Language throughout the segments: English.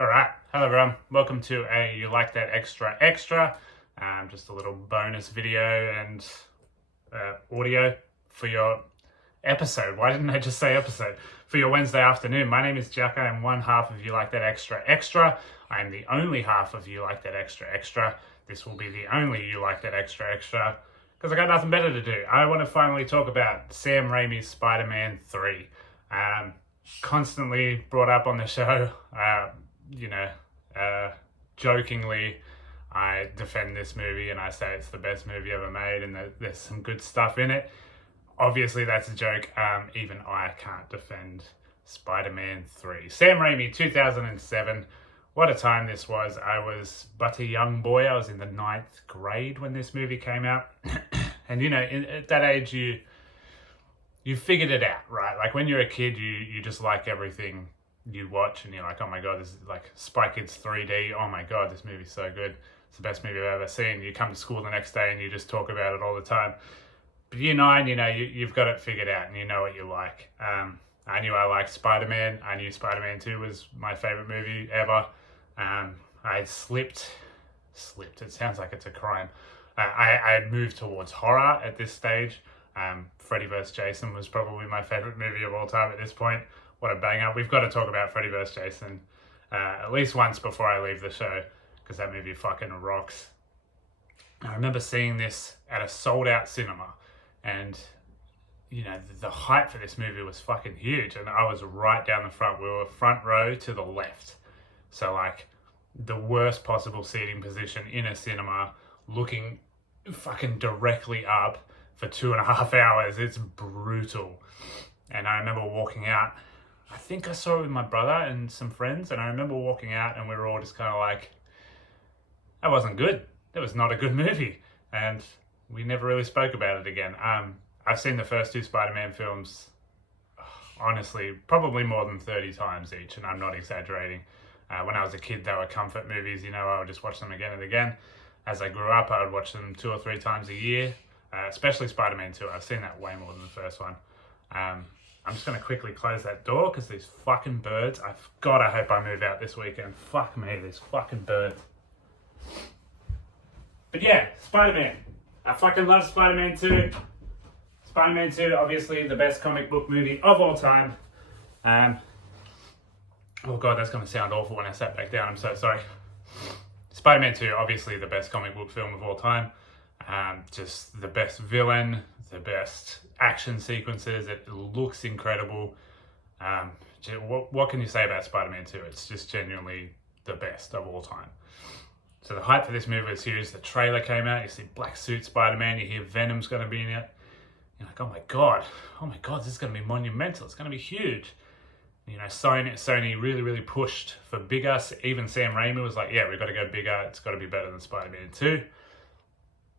All right, hello everyone. Welcome to a You Like That Extra. Just a little bonus video and audio for your episode. Why didn't I just say episode? For your Wednesday afternoon. My name is Jack. I am one half of You Like That Extra. I am the only half of You Like That Extra. This will be the only You Like That Extra because I got nothing better to do. I want to finally talk about Sam Raimi's Spider-Man 3. Constantly brought up on the show. Jokingly, I defend this movie and I say it's the best movie ever made and that there's some good stuff in it. Obviously, that's a joke. Even I can't defend Spider-Man 3. Sam Raimi, 2007. What a time this was. I was but a young boy. I was in the 9th grade when this movie came out. And, at that age, you figured it out, right? Like when you're a kid, you just like everything you watch and you're like, oh my God, this is like Spy Kids 3D. Oh my God, this movie's so good. It's the best movie I've ever seen. You come to school the next day and you just talk about it all the time. But year 9, you've got it figured out and you know what you like. I knew I liked Spider-Man. I knew Spider-Man 2 was my favorite movie ever. I had slipped. It sounds like it's a crime. I had moved towards horror at this stage. Freddy vs. Jason was probably my favorite movie of all time at this point. What a banger. We've got to talk about Freddy vs. Jason at least once before I leave the show because that movie fucking rocks. I remember seeing this at a sold out cinema and the hype for this movie was fucking huge and I was right down the front. We were front row to the left. So like the worst possible seating position in a cinema, looking fucking directly up for 2.5 hours. It's brutal. And I remember walking out. I think I saw it with my brother and some friends, and I remember walking out and we were all just kind of like, that wasn't good. That was not a good movie. And we never really spoke about it again. I've seen the first 2 Spider-Man films, honestly, probably more than 30 times each, and I'm not exaggerating. When I was a kid, they were comfort movies, I would just watch them again and again. As I grew up, I would watch them 2 or 3 times a year, especially Spider-Man 2. I've seen that way more than the first one. I'm just going to quickly close that door because these fucking birds, I hope I move out this weekend. Fuck me, these fucking birds. But yeah, Spider-Man. I fucking love Spider-Man 2. Spider-Man 2, obviously the best comic book movie of all time. Oh God, that's going to sound awful when I sat back down. I'm so sorry. Spider-Man 2, obviously the best comic book film of all time. Just the best villain, the best action sequences. It looks incredible. What can you say about Spider-Man 2? It's just genuinely the best of all time. So the hype for this movie was huge. The trailer came out. You see black suit Spider-Man. You hear Venom's going to be in it. You're like, oh my God, this is going to be monumental. It's going to be huge. Sony really, really pushed for bigger. Even Sam Raimi was like, yeah, we've got to go bigger. It's got to be better than Spider-Man 2.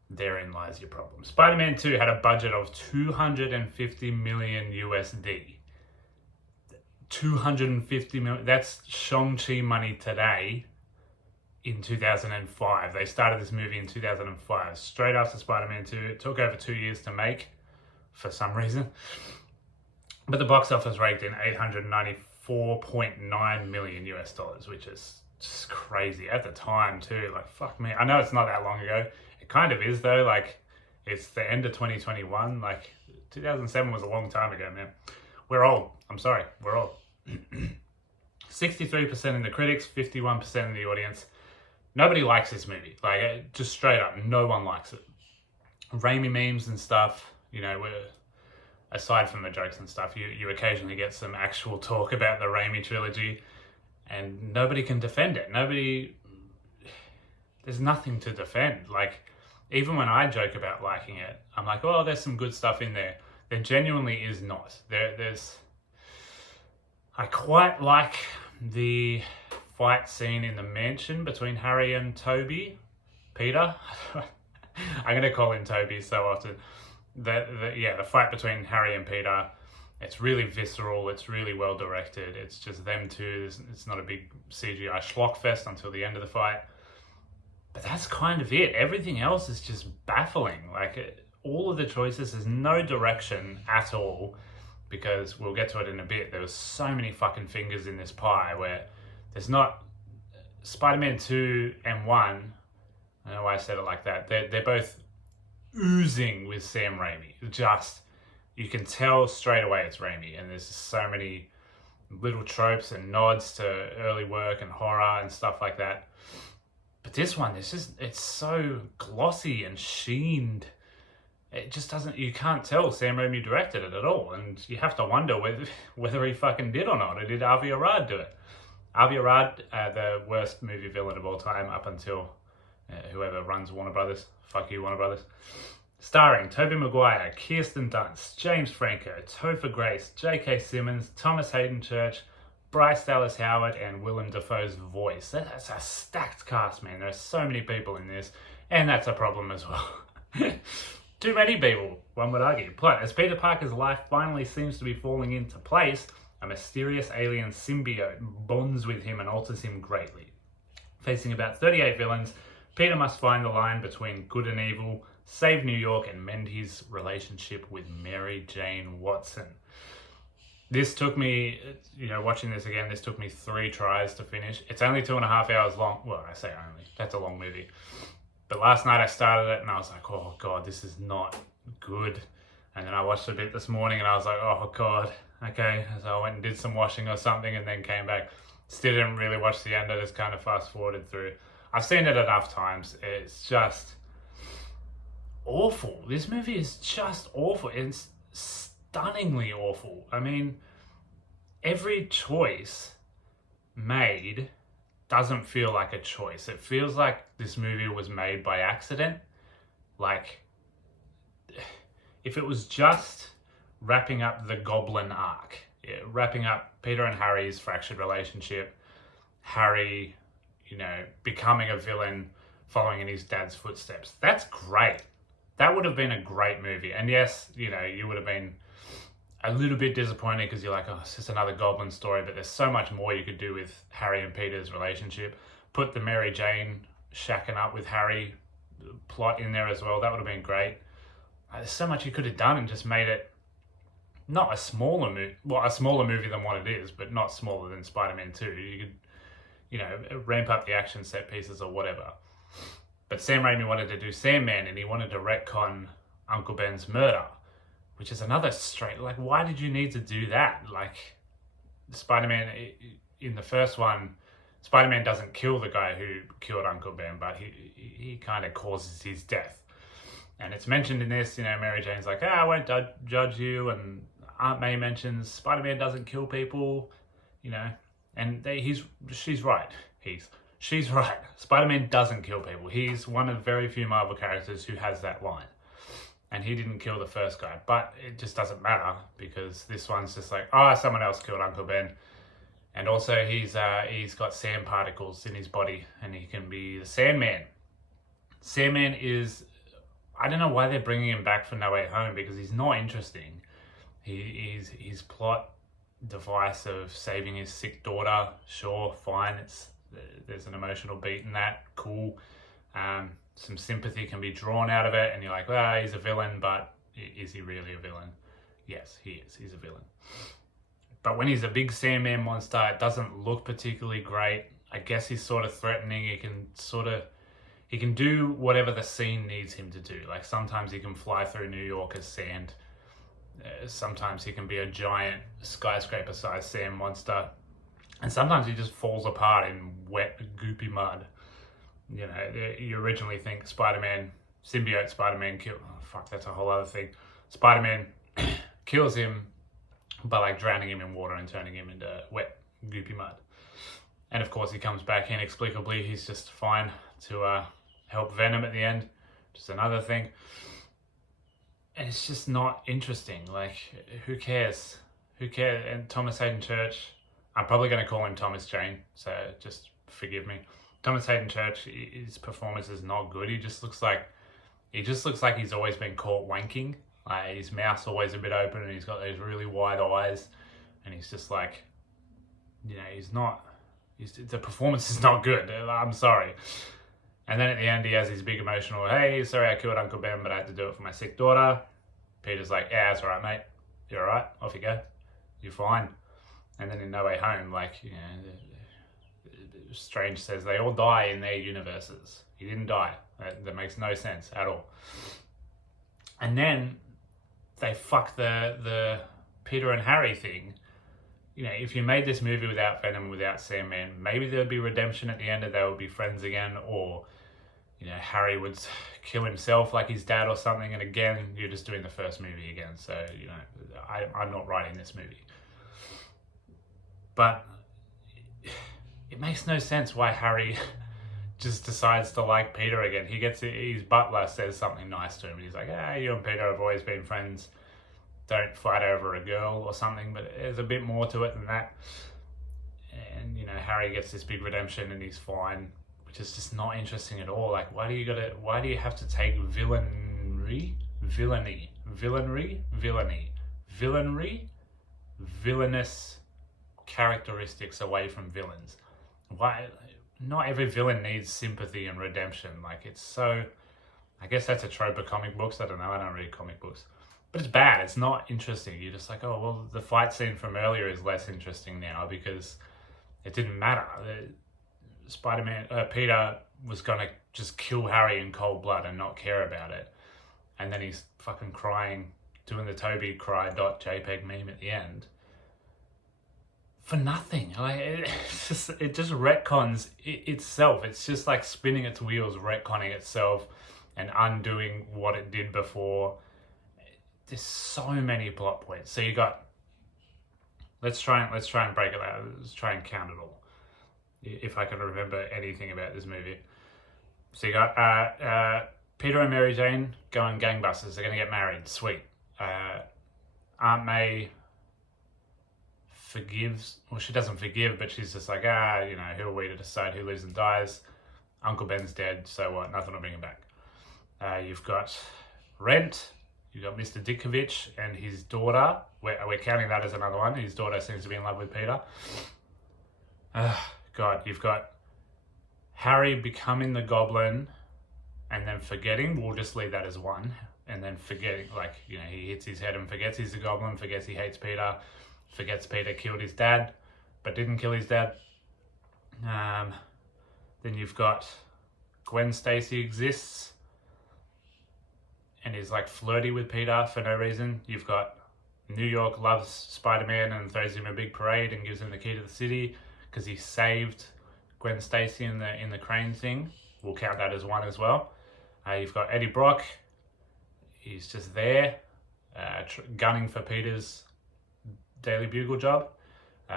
Therein lies your problem. Spider-Man 2 had a budget of $250 million USD. 250 million. That's Shang-Chi money today in 2005. They started this movie in 2005. Straight after Spider-Man 2. It took over 2 years to make for some reason. But the box office raked in $894.9 million US dollars, which is just crazy at the time too. Like, fuck me. I know it's not that long ago. It kind of is though. Like, it's the end of 2021. Like, 2007 was a long time ago, man. We're old. I'm sorry. We're old. 63% in the critics, 51% in the audience. Nobody likes this movie. Like, just straight up, no one likes it. Raimi memes and stuff, aside from the jokes and stuff, you occasionally get some actual talk about the Raimi trilogy and nobody can defend it. There's nothing to defend. Like, even when I joke about liking it, I'm like, oh, there's some good stuff in there. There genuinely is not. I quite like the fight scene in the mansion between Harry and Peter. I'm going to call him Toby so often. The fight between Harry and Peter, it's really visceral, it's really well directed, it's just them two, it's not a big CGI schlock fest until the end of the fight. But that's kind of it. Everything else is just baffling. Like, all of the choices, there's no direction at all, because we'll get to it in a bit. There was so many fucking fingers in this pie where there's not Spider-Man 2 and 1, I don't know why I said it like that, they're both oozing with Sam Raimi. Just, you can tell straight away it's Raimi, and there's just so many little tropes and nods to early work and horror and stuff like that. But this one, it's so glossy and sheened. It just doesn't, you can't tell Sam Raimi directed it at all. And you have to wonder whether he fucking did or not. Or did Avi Arad do it? Avi Arad, the worst movie villain of all time up until whoever runs Warner Brothers. Fuck you, Warner Brothers. Starring Tobey Maguire, Kirsten Dunst, James Franco, Topher Grace, J.K. Simmons, Thomas Hayden Church, Bryce Dallas Howard, and Willem Dafoe's voice. That's a stacked cast, man. There's so many people in this, and that's a problem as well. Too many people, one would argue. Plot: as Peter Parker's life finally seems to be falling into place, a mysterious alien symbiote bonds with him and alters him greatly. Facing about 38 villains, Peter must find the line between good and evil, save New York, and mend his relationship with Mary Jane Watson. This took me, watching this again, this took me 3 tries to finish. It's only 2.5 hours long. Well, I say only. That's a long movie. But last night I started it and I was like, oh God, this is not good. And then I watched a bit this morning and I was like, oh God, okay. So I went and did some washing or something and then came back. Still didn't really watch the end. I just kind of fast forwarded through. I've seen it enough times. It's just awful. This movie is just awful. It's stunningly awful. I mean, every choice made doesn't feel like a choice. It feels like this movie was made by accident. Like, if it was just wrapping up the Goblin arc, wrapping up Peter and Harry's fractured relationship, Harry, becoming a villain, following in his dad's footsteps, that's great. That would have been a great movie. And yes, you would have been a little bit disappointed because you're like, oh, it's just another Goblin story, but there's so much more you could do with Harry and Peter's relationship. Put the Mary Jane shacking up with Harry plot in there as well. That would have been great. There's so much you could have done and just made it not a smaller movie, a smaller movie than what it is, but not smaller than Spider-Man 2. You could, ramp up the action set pieces or whatever. But Sam Raimi wanted to do Sandman and he wanted to retcon Uncle Ben's murder, which is another straight, why did you need to do that? Spider-Man, in the first one, Spider-Man doesn't kill the guy who killed Uncle Ben, but he kind of causes his death. And it's mentioned in this, Mary Jane's like, I won't judge you, and Aunt May mentions Spider-Man doesn't kill people, and she's right. She's right. Spider-Man doesn't kill people. He's one of very few Marvel characters who has that line. And he didn't kill the first guy, but it just doesn't matter because this one's just like, someone else killed Uncle Ben. And also he's got sand particles in his body and he can be the Sandman. Sandman is, I don't know why they're bringing him back for No Way Home because he's not interesting. His plot device of saving his sick daughter, sure, fine. There's an emotional beat in that, cool. Some sympathy can be drawn out of it and you're like, well, he's a villain, but is he really a villain? Yes, he is. He's a villain. But when he's a big Sandman monster, it doesn't look particularly great. I guess he's sort of threatening. He can do whatever the scene needs him to do. Like sometimes he can fly through New York as sand. Sometimes he can be a giant skyscraper-sized sand monster. And sometimes he just falls apart in wet, goopy mud. You originally think Spider-Man, symbiote Spider-Man that's a whole other thing. Spider-Man kills him by drowning him in water and turning him into wet, goopy mud. And of course he comes back inexplicably. He's just fine to help Venom at the end. Just another thing. And it's just not interesting. Who cares? Who cares? And Thomas Hayden Church, I'm probably going to call him Thomas Jane, so just forgive me. Thomas Hayden Church, his performance is not good. He just looks like he's always been caught wanking. His mouth's always a bit open and he's got those really wide eyes. And he's just the performance is not good. I'm sorry. And then at the end he has his big emotional, hey, sorry I killed Uncle Ben, but I had to do it for my sick daughter. Peter's like, yeah, that's all right, mate. You're all right. Off you go. You're fine. And then in No Way Home, Strange says they all die in their universes. He didn't die. That makes no sense at all. And then they fuck the Peter and Harry thing. You know, if you made this movie without Venom, without Sandman, maybe there would be redemption at the end and they would be friends again, or, you know, Harry would kill himself like his dad or something, and again, you're just doing the first movie again. So, you know, I'm not writing this movie. But it makes no sense why Harry just decides to like Peter again. He gets his butler says something nice to him, and he's like, you and Peter have always been friends. Don't fight over a girl or something, but there's a bit more to it than that. And, you know, Harry gets this big redemption and he's fine, which is just not interesting at all. Like, why do you have to take villainy, villainous characteristics away from villains? Why? Not every villain needs sympathy and redemption. Like, it's so, I guess that's a trope of comic books. I don't know. I don't read comic books. But it's bad. It's not interesting. You're just like, oh, well, the fight scene from earlier is less interesting now because it didn't matter. Peter was going to just kill Harry in cold blood and not care about it. And then he's fucking crying, doing the Toby cry.jpg meme at the end. For nothing. Like, it just retcons itself. It's just like spinning its wheels, retconning itself and undoing what it did before. There's so many plot points. So you got, let's try and break it out. Let's try and count it all, if I can remember anything about this movie. So you got Peter and Mary Jane going gangbusters. They're going to get married. Sweet. Aunt May forgives, well, she doesn't forgive, but she's just like, you know, who are we to decide who lives and dies? Uncle Ben's dead, so what? Nothing will bring him back. You've got Rent. You've got Mr. Ditkovich and his daughter. We're counting that as another one. His daughter seems to be in love with Peter. God, you've got Harry becoming the Goblin and then forgetting. We'll just leave that as one. And then forgetting, like, you know, he hits his head and forgets he's the Goblin, forgets he hates Peter, forgets Peter killed his dad, but didn't kill his dad. Then you've got Gwen Stacy exists and is like flirty with Peter for no reason. You've got New York loves Spider-Man and throws him a big parade and gives him the key to the city because he saved Gwen Stacy in the crane thing. We'll count that as one as well. You've got Eddie Brock. He's just there, gunning for Peter's Daily Bugle job.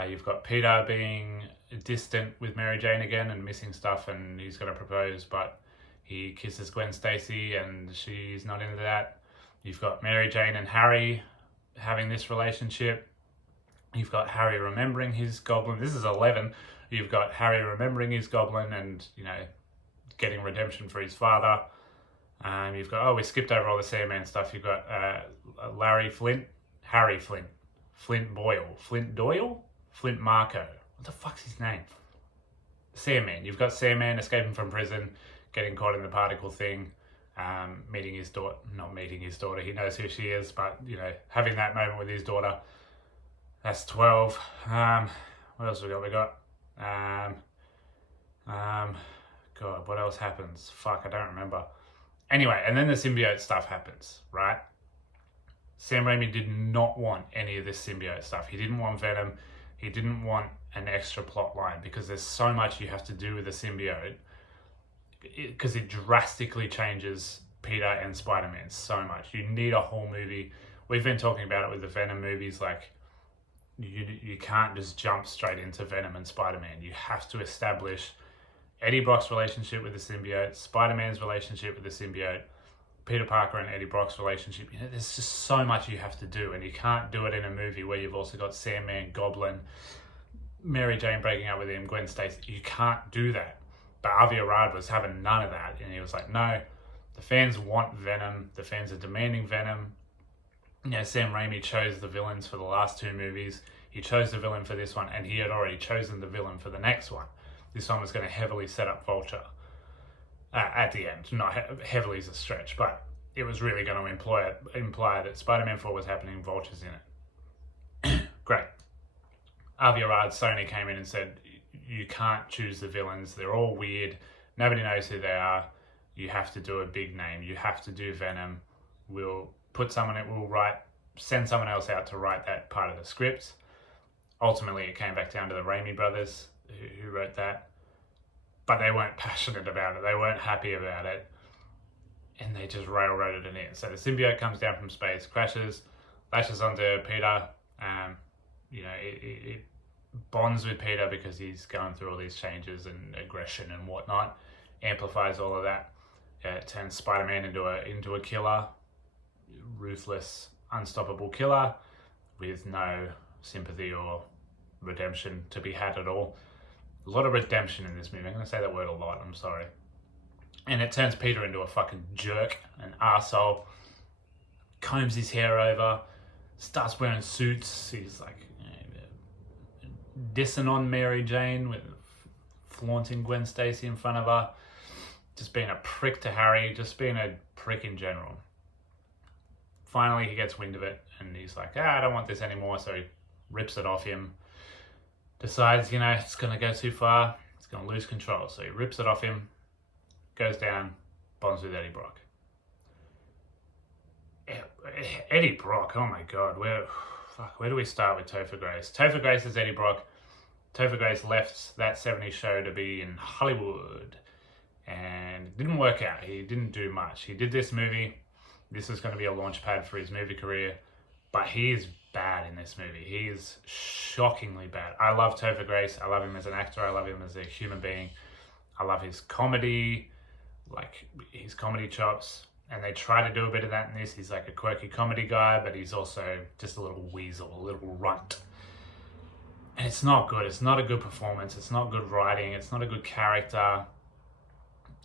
You've got Peter being distant with Mary Jane again and missing stuff, and he's going to propose, but he kisses Gwen Stacy and she's not into that. You've got Mary Jane and Harry having this relationship. You've got Harry remembering his Goblin. This is 11. You've got Harry remembering his Goblin and, you know, getting redemption for his father. You've got, we skipped over all the Sandman stuff. You've got Harry Flint Boyle, Flint Doyle, Flint Marco. What the fuck's his name? Sandman. You've got Sandman escaping from prison, getting caught in the particle thing, meeting his daughter, not meeting his daughter, he knows who she is, but, you know, having that moment with his daughter. That's 12. What else we got? We got, God, what else happens? Fuck, I don't remember. Anyway, and then the symbiote stuff happens, right? Sam Raimi did not want any of this symbiote stuff. He didn't want Venom. He didn't want an extra plot line because there's so much you have to do with the symbiote because it drastically changes Peter and Spider-Man so much. You need a whole movie. We've been talking about it with the Venom movies. Like, you can't just jump straight into Venom and Spider-Man. You have to establish Eddie Brock's relationship with the symbiote, Spider-Man's relationship with the symbiote, Peter Parker and Eddie Brock's relationship. You know, there's just so much you have to do, and you can't do it in a movie where you've also got Sandman, Goblin, Mary Jane breaking up with him, Gwen Stacy. You can't do that. But Avi Arad was having none of that, and he was like, no, the fans want Venom. The fans are demanding Venom. You know, Sam Raimi chose the villains for the last two movies. He chose the villain for this one, and he had already chosen the villain for the next one. This one was going to heavily set up Vulture at the end. Not heavily is a stretch, but it was really going to imply that Spider-Man 4 was happening, Vulture's in it. Great. Avi Arad, Sony came in and said, you can't choose the villains. They're all weird. Nobody knows who they are. You have to do a big name. You have to do Venom. We'll send someone else out to write that part of the script. Ultimately, it came back down to the Raimi brothers who wrote that. But they weren't passionate about it. They weren't happy about it. And they just railroaded it in. So the symbiote comes down from space, crashes, lashes onto Peter. It bonds with Peter because he's going through all these changes and aggression and whatnot. Amplifies all of that. It turns Spider-Man into a killer. Ruthless, unstoppable killer with no sympathy or redemption to be had at all. A lot of redemption in this movie. I'm going to say that word a lot, I'm sorry. And it turns Peter into a fucking jerk, an arsehole. Combs his hair over, starts wearing suits. He's like dissing on Mary Jane, with flaunting Gwen Stacy in front of her. Just being a prick to Harry, just being a prick in general. Finally, he gets wind of it, and he's like, I don't want this anymore, so he rips it off him. Decides, it's going to go too far, it's going to lose control, so he rips it off him, goes down, bonds with Eddie Brock. Eddie Brock, oh my god, where do we start with Topher Grace? Topher Grace is Eddie Brock. Topher Grace left that 70s show to be in Hollywood, and it didn't work out. He didn't do much. He did this movie. This is going to be a launch pad for his movie career, but he is bad in this movie. He is shockingly bad. I love Topher Grace. I love him as an actor. I love him as a human being. I love his comedy, like his comedy chops, and they try to do a bit of that in this. He's like a quirky comedy guy, but he's also just a little weasel, a little runt. And it's not good. It's not a good performance. It's not good writing. It's not a good character.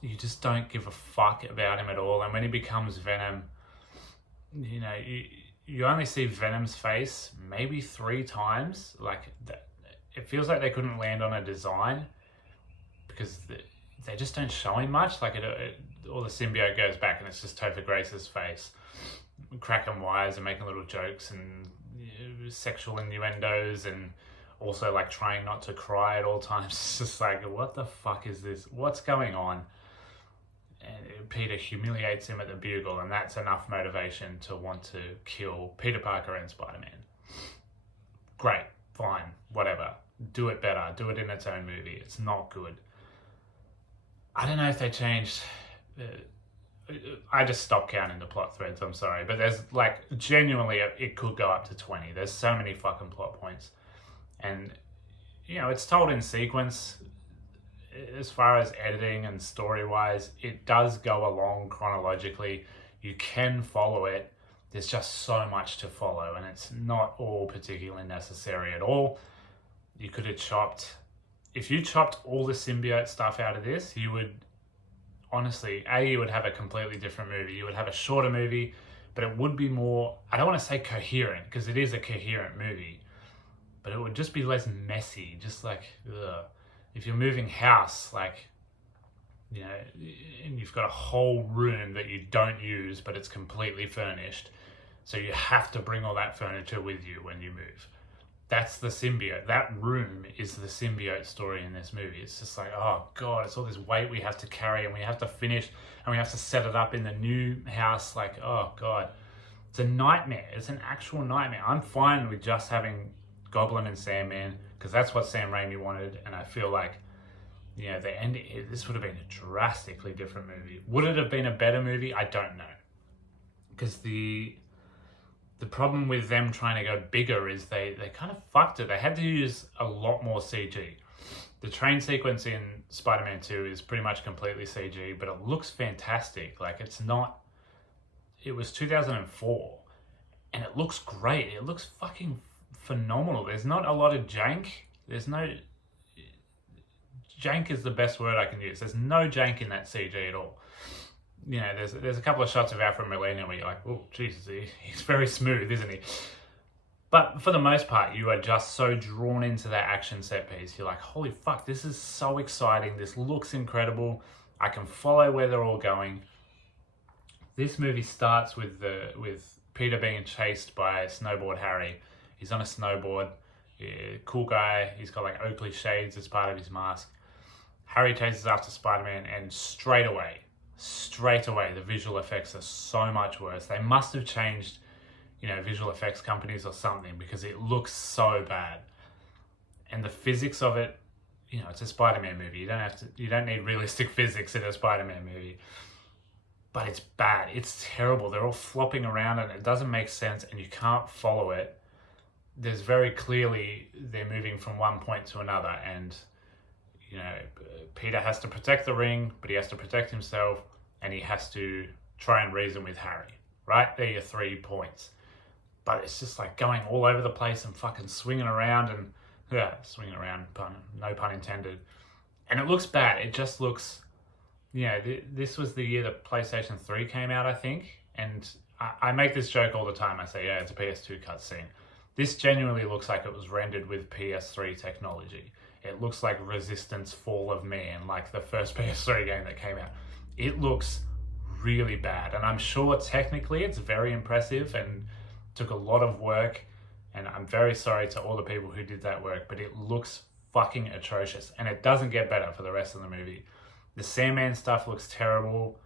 You just don't give a fuck about him at all. And when he becomes Venom, you only see Venom's face maybe 3 times. Like, it feels like they couldn't land on a design because they just don't show him much. Like, all the symbiote goes back and it's just Topher Grace's face, cracking wires and making little jokes and sexual innuendos, and also like trying not to cry at all times. It's just like, what the fuck is this? What's going on? And Peter humiliates him at the Bugle, and that's enough motivation to want to kill Peter Parker and Spider-Man. Great, fine, whatever. Do it better. Do it in its own movie. It's not good. I don't know if they changed... I just stopped counting the plot threads, I'm sorry. But there's, like, genuinely, it could go up to 20. There's so many fucking plot points. And, it's told in sequence. As far as editing and story-wise, it does go along chronologically. You can follow it. There's just so much to follow, and it's not all particularly necessary at all. You could have if you chopped all the symbiote stuff out of this, you would, honestly, you would have a completely different movie. You would have a shorter movie, but it would be more, I don't want to say coherent, because it is a coherent movie, but it would just be less messy, just like, ugh. If you're moving house, like, and you've got a whole room that you don't use, but it's completely furnished, so you have to bring all that furniture with you when you move. That's the symbiote. That room is the symbiote story in this movie. It's just like, oh God, it's all this weight we have to carry, and we have to finish, and we have to set it up in the new house. Like, oh God. It's a nightmare. It's an actual nightmare. I'm fine with just having Goblin and Sandman, because that's what Sam Raimi wanted, and I feel like, this would have been a drastically different movie. Would it have been a better movie? I don't know. Because the problem with them trying to go bigger is they kind of fucked it. They had to use a lot more CG. The train sequence in Spider-Man 2 is pretty much completely CG, but it looks fantastic. Like, it was 2004, and it looks great. It looks fucking phenomenal. There's not a lot of jank. Jank is the best word I can use. There's no jank in that CG at all. There's a couple of shots of Alfred Molina where you're like, oh, Jesus, he's very smooth, isn't he? But for the most part, you are just so drawn into that action set piece. You're like, holy fuck, this is so exciting. This looks incredible. I can follow where they're all going. This movie starts with Peter being chased by Snowboard Harry. He's on a snowboard. Yeah, cool guy. He's got like Oakley shades as part of his mask. Harry chases after Spider-Man, and straight away, the visual effects are so much worse. They must have changed, visual effects companies or something, because it looks so bad. And the physics of it, it's a Spider-Man movie. You don't need realistic physics in a Spider-Man movie. But it's bad. It's terrible. They're all flopping around and it doesn't make sense and you can't follow it. There's very clearly they're moving from one point to another, and Peter has to protect the ring, but he has to protect himself, and he has to try and reason with Harry. Right? They're your 3 points. But it's just like going all over the place and fucking swinging around and swinging around, no pun intended. And it looks bad. It just looks, this was the year that PlayStation 3 came out, I think. And I make this joke all the time. I say, it's a PS2 cutscene. This genuinely looks like it was rendered with PS3 technology. It looks like Resistance Fall of Man, like the first PS3 game that came out. It looks really bad. And I'm sure technically it's very impressive and took a lot of work. And I'm very sorry to all the people who did that work, but it looks fucking atrocious. And it doesn't get better for the rest of the movie. The Sandman stuff looks terrible.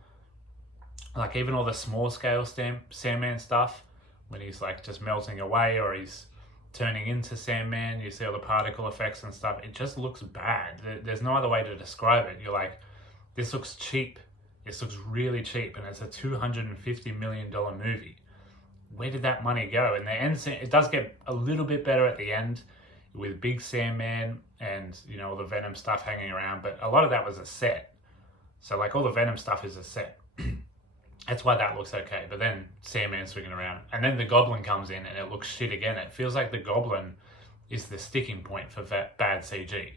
Like even all the small scale Sandman stuff, when he's like just melting away or he's turning into Sandman, you see all the particle effects and stuff. It just looks bad. There's no other way to describe it. You're like, this looks cheap. This looks really cheap. And it's a $250 million movie. Where did that money go? And the end scene, it does get a little bit better at the end with Big Sandman and, all the Venom stuff hanging around. But a lot of that was a set. So like all the Venom stuff is a set. That's why that looks okay. But then Sandman's swinging around. And then the Goblin comes in and it looks shit again. It feels like the Goblin is the sticking point for bad CG.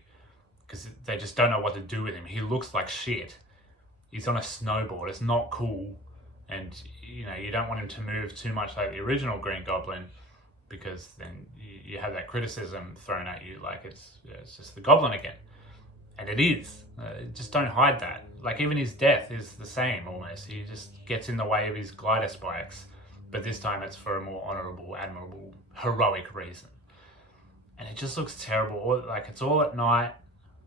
Because they just don't know what to do with him. He looks like shit. He's on a snowboard. It's not cool. And, you don't want him to move too much like the original Green Goblin, because then you have that criticism thrown at you like it's just the Goblin again. And it is. Just don't hide that. Like even his death is the same almost. He just gets in the way of his glider spikes. But this time it's for a more honourable, admirable, heroic reason. And it just looks terrible. Like it's all at night.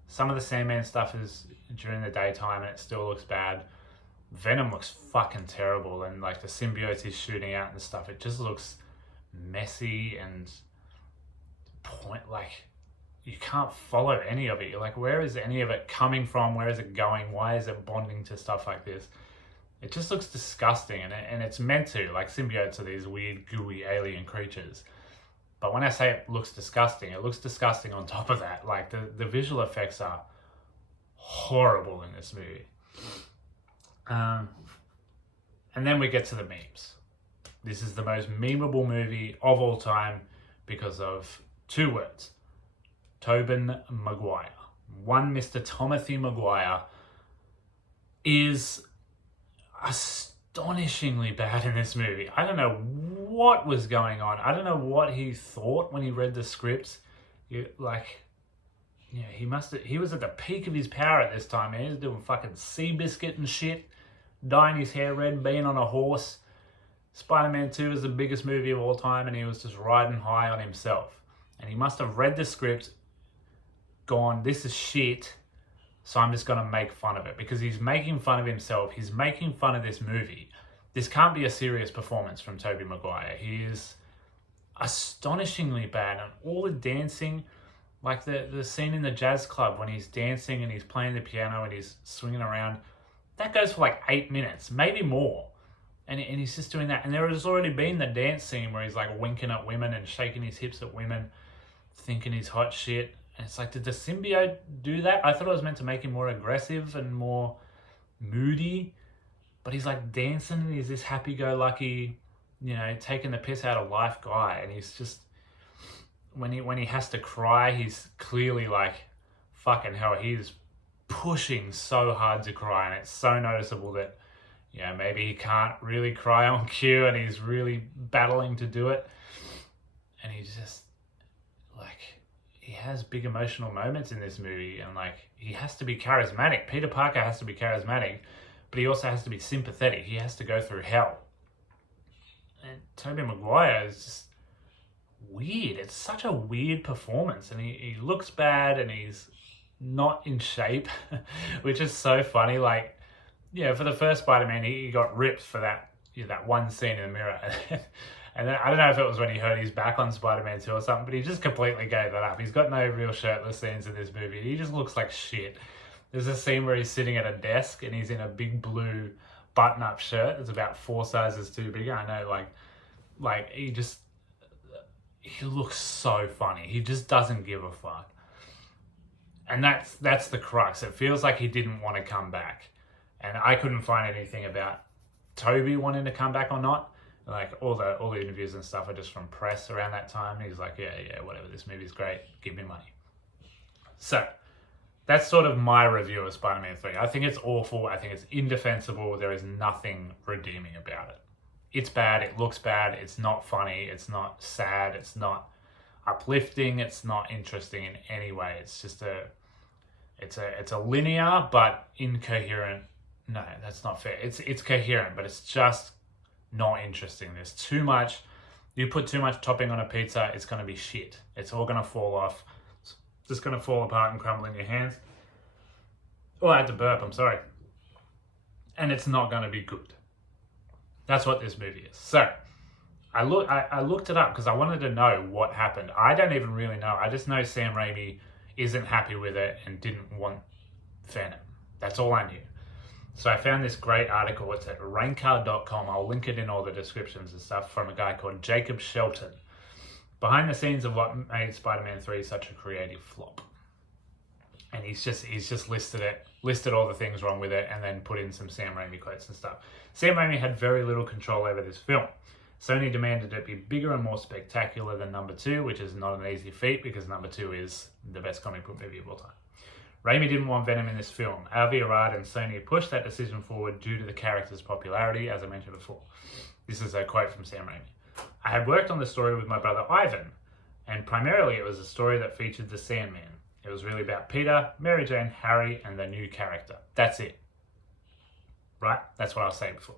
Some of the Sandman stuff is during the daytime and it still looks bad. Venom looks fucking terrible, and like the symbiote is shooting out and stuff. It just looks messy and you can't follow any of it. You're like, where is any of it coming from? Where is it going? Why is it bonding to stuff like this? It just looks disgusting, and it's meant to. Like symbiotes are these weird, gooey alien creatures. But when I say it looks disgusting on top of that. Like the visual effects are horrible in this movie. And then we get to the memes. This is the most memeable movie of all time because of 2 words. Tobin Maguire. One Mr. Timothy Maguire is astonishingly bad in this movie. I don't know what was going on. I don't know what he thought when he read the script. He was at the peak of his power at this time. He was doing fucking Seabiscuit and shit, dyeing his hair red, being on a horse. Spider-Man 2 is the biggest movie of all time, and he was just riding high on himself. And he must have read the script, gone, this is shit, so I'm just going to make fun of it. Because he's making fun of himself. He's making fun of this movie. This can't be a serious performance from Tobey Maguire. He is astonishingly bad. And all the dancing, like the scene in the jazz club when he's dancing and he's playing the piano and he's swinging around, that goes for like 8 minutes, maybe more. And he's just doing that. And there has already been the dance scene where he's like winking at women and shaking his hips at women, thinking he's hot shit. And it's like, did the symbiote do that? I thought it was meant to make him more aggressive and more moody. But he's like dancing and he's this happy-go-lucky, taking the piss out of life guy. And he's just, when he has to cry, he's clearly like, fucking hell, he's pushing so hard to cry. And it's so noticeable that, maybe he can't really cry on cue and he's really battling to do it. And he's just, he has big emotional moments in this movie, and he has to be charismatic. Peter Parker has to be charismatic, but he also has to be sympathetic. He has to go through hell. And Tobey Maguire is just weird. It's such a weird performance, and he looks bad, and he's not in shape, which is so funny. Like, yeah, for the first Spider-Man, he got ripped for that that one scene in the mirror. And then, I don't know if it was when he hurt his back on Spider-Man 2 or something, but he just completely gave that up. He's got no real shirtless scenes in this movie. He just looks like shit. There's a scene where he's sitting at a desk and he's in a big blue button-up shirt. It's about 4 sizes too big. I know, like he looks so funny. He just doesn't give a fuck. And that's the crux. It feels like he didn't want to come back. And I couldn't find anything about Toby wanting to come back or not. Like, all the interviews and stuff are just from press around that time. He's like, yeah, whatever, this movie's great, give me money. So, that's sort of my review of Spider-Man 3. I think it's awful, I think it's indefensible, there is nothing redeeming about it. It's bad, it looks bad, it's not funny, it's not sad, it's not uplifting, it's not interesting in any way. It's just it's a linear but incoherent. No, that's not fair. It's coherent, but it's just not interesting. There's too much. You put too much topping on a pizza, it's going to be shit. It's all going to fall off. It's just going to fall apart and crumble in your hands. Oh, I had to burp, I'm sorry. And it's not going to be good. That's what this movie is. So, I looked it up because I wanted to know what happened. I don't even really know. I just know Sam Raimi isn't happy with it and didn't want Venom. That's all I knew. So I found this great article. It's at raincard.com. I'll link it in all the descriptions and stuff, from a guy called Jacob Shelton. Behind the scenes of what made Spider-Man 3 such a creative flop. And he's just listed all the things wrong with it, and then put in some Sam Raimi quotes and stuff. Sam Raimi had very little control over this film. Sony demanded it be bigger and more spectacular than number 2, which is not an easy feat because number 2 is the best comic book movie of all time. Raimi didn't want Venom in this film. Avi Arad and Sony pushed that decision forward due to the character's popularity, as I mentioned before. This is a quote from Sam Raimi. I had worked on the story with my brother Ivan, and primarily it was a story that featured the Sandman. It was really about Peter, Mary Jane, Harry, and the new character. That's it. Right? That's what I was saying before.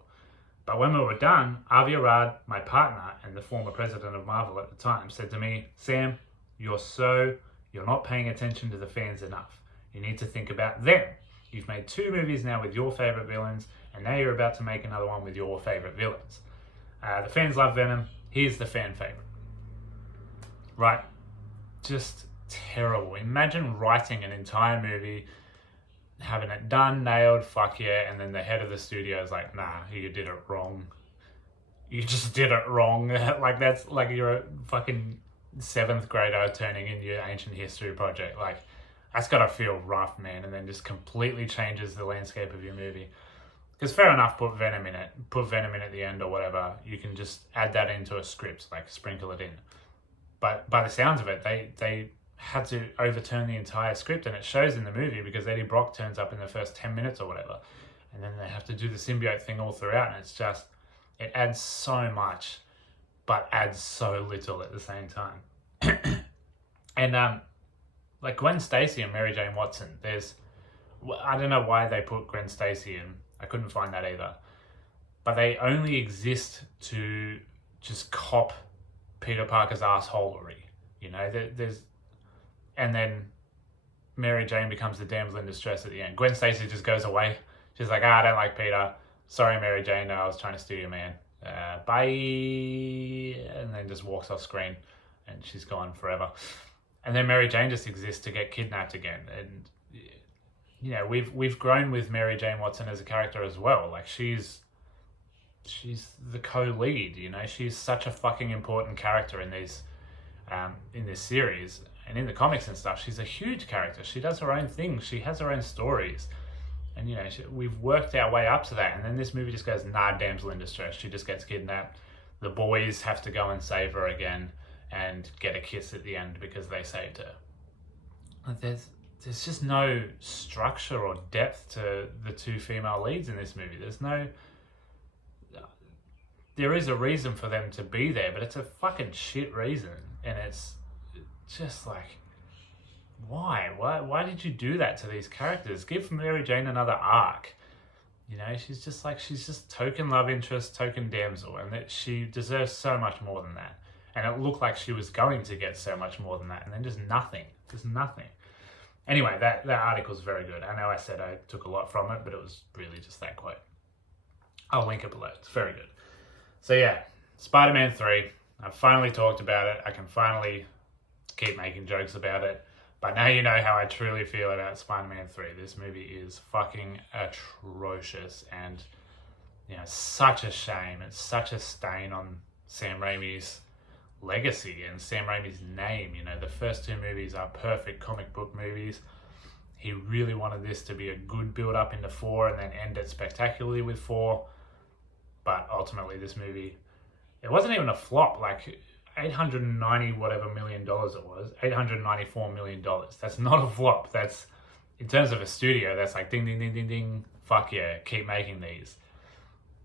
But when we were done, Avi Arad, my partner and the former president of Marvel at the time, said to me, Sam, you're not paying attention to the fans enough. You need to think about them. You've made 2 movies now with your favourite villains, and now you're about to make another one with your favourite villains. The fans love Venom. Here's the fan favourite. Right? Just terrible. Imagine writing an entire movie, having it done, nailed, fuck yeah, and then the head of the studio is like, nah, you did it wrong. You just did it wrong. Like, that's like you're a fucking 7th grader turning in your ancient history project. Like, that's gotta feel rough, man, and then just completely changes the landscape of your movie. Because fair enough, put Venom in at the end or whatever. You can just add that into a script, like sprinkle it in. But by the sounds of it, they had to overturn the entire script, and it shows in the movie because Eddie Brock turns up in the first 10 minutes or whatever, and then they have to do the symbiote thing all throughout, and it's just, it adds so much, but adds so little at the same time. And like Gwen Stacy and Mary Jane Watson, I don't know why they put Gwen Stacy in. I couldn't find that either. But they only exist to just cop Peter Parker's assholery. You know, and then Mary Jane becomes the damsel in distress at the end. Gwen Stacy just goes away. She's like, I don't like Peter. Sorry, Mary Jane. No, I was trying to steal you, man. Bye. And then just walks off screen, and she's gone forever. And then Mary Jane just exists to get kidnapped again. And, you know, we've grown with Mary Jane Watson as a character as well. Like, she's the co-lead, you know. She's such a fucking important character in this series. And in the comics and stuff, she's a huge character. She does her own thing. She has her own stories. And, you know, we've worked our way up to that. And then this movie just goes, nah, damsel in distress. She just gets kidnapped. The boys have to go and save her again and get a kiss at the end because they saved her. There's just no structure or depth to the 2 female leads in this movie. There is a reason for them to be there, but it's a fucking shit reason. And it's just like, why? Why did you do that to these characters? Give Mary Jane another arc. You know, she's just token love interest, token damsel, and that she deserves so much more than that. And it looked like she was going to get so much more than that, and then just nothing. Anyway, that article's very good. I know I said I took a lot from it, but it was really just that quote. I'll link it below. It's very good. So yeah, Spider-Man 3. I've finally talked about it. I can finally keep making jokes about it. But now you know how I truly feel about Spider-Man 3. This movie is fucking atrocious, and such a shame. It's such a stain on Sam Raimi's legacy and Sam Raimi's name. The first two movies are perfect comic book movies. He really wanted this to be a good build up into 4 and then end it spectacularly with 4. But ultimately this movie, it wasn't even a flop. Like $890 whatever million it was, $894 million. That's not a flop. That's, in terms of a studio, that's like ding, ding, ding, ding, ding. Fuck yeah, keep making these.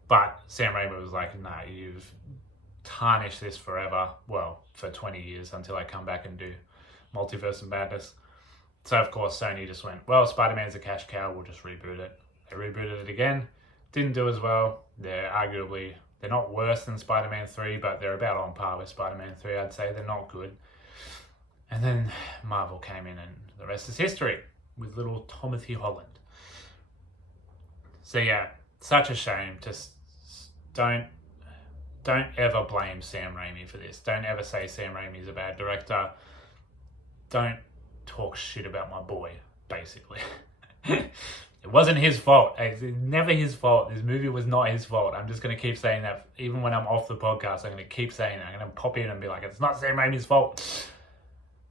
But Sam Raimi was like, nah, you've tarnish this forever, well, for 20 years until I come back and do Multiverse of Madness. So of course Sony just went, well, Spider-Man's a cash cow, we'll just reboot it. They rebooted it again, didn't do as well. They're not worse than Spider-Man 3, but they're about on par with Spider-Man 3, I'd say. They're not good. And then Marvel came in and the rest is history with little Timothy Holland. So yeah, such a shame. Just don't ever blame Sam Raimi for this. Don't ever say Sam Raimi is a bad director. Don't talk shit about my boy, basically. It wasn't his fault. It's never his fault. This movie was not his fault. I'm just going to keep saying that. Even when I'm off the podcast, I'm going to keep saying that. I'm going to pop in and be like, it's not Sam Raimi's fault.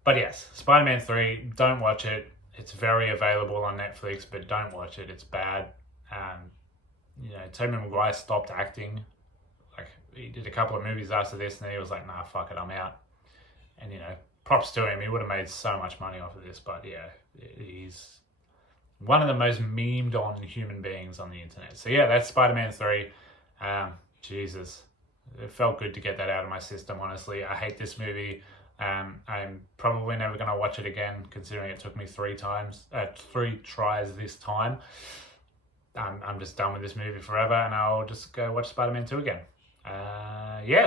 But yes, Spider-Man 3, don't watch it. It's very available on Netflix, but don't watch it. It's bad. Tobey Maguire stopped acting. Like, he did a couple of movies after this, and then he was like, nah, fuck it, I'm out. And, props to him. He would have made so much money off of this, but yeah, he's one of the most memed on human beings on the internet. So yeah, that's Spider-Man 3. Jesus. It felt good to get that out of my system, honestly. I hate this movie. I'm probably never going to watch it again, considering it took me 3 tries this time. I'm just done with this movie forever, and I'll just go watch Spider-Man 2 again.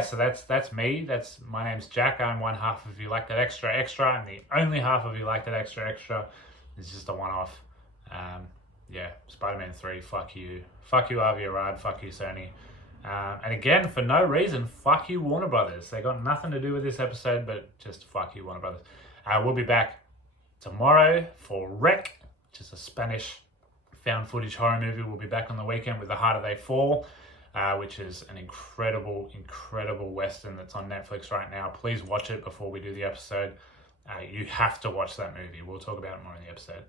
So that's me. My name's Jack. I'm one half of You Like That Extra Extra. I'm the only half of You Like That Extra Extra. It's just a one-off. Spider-Man 3, fuck you. Fuck you, Avi Arad. Fuck you, Sony. And again, for no reason, fuck you, Warner Brothers. They got nothing to do with this episode, but just fuck you, Warner Brothers. We'll be back tomorrow for Rec, which is a Spanish found footage horror movie. We'll be back on the weekend with The Harder They Fall, which is an incredible, incredible Western that's on Netflix right now. Please watch it before we do the episode. You have to watch that movie. We'll talk about it more in the episode.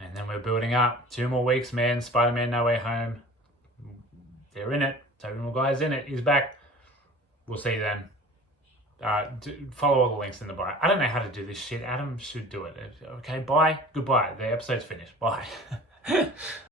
And then we're building up. 2 more weeks, man. Spider-Man No Way Home. They're in it. Tobey Maguire's in it. He's back. We'll see you then. Follow all the links in the bio. I don't know how to do this shit. Adam should do it. Okay, bye. Goodbye. The episode's finished. Bye.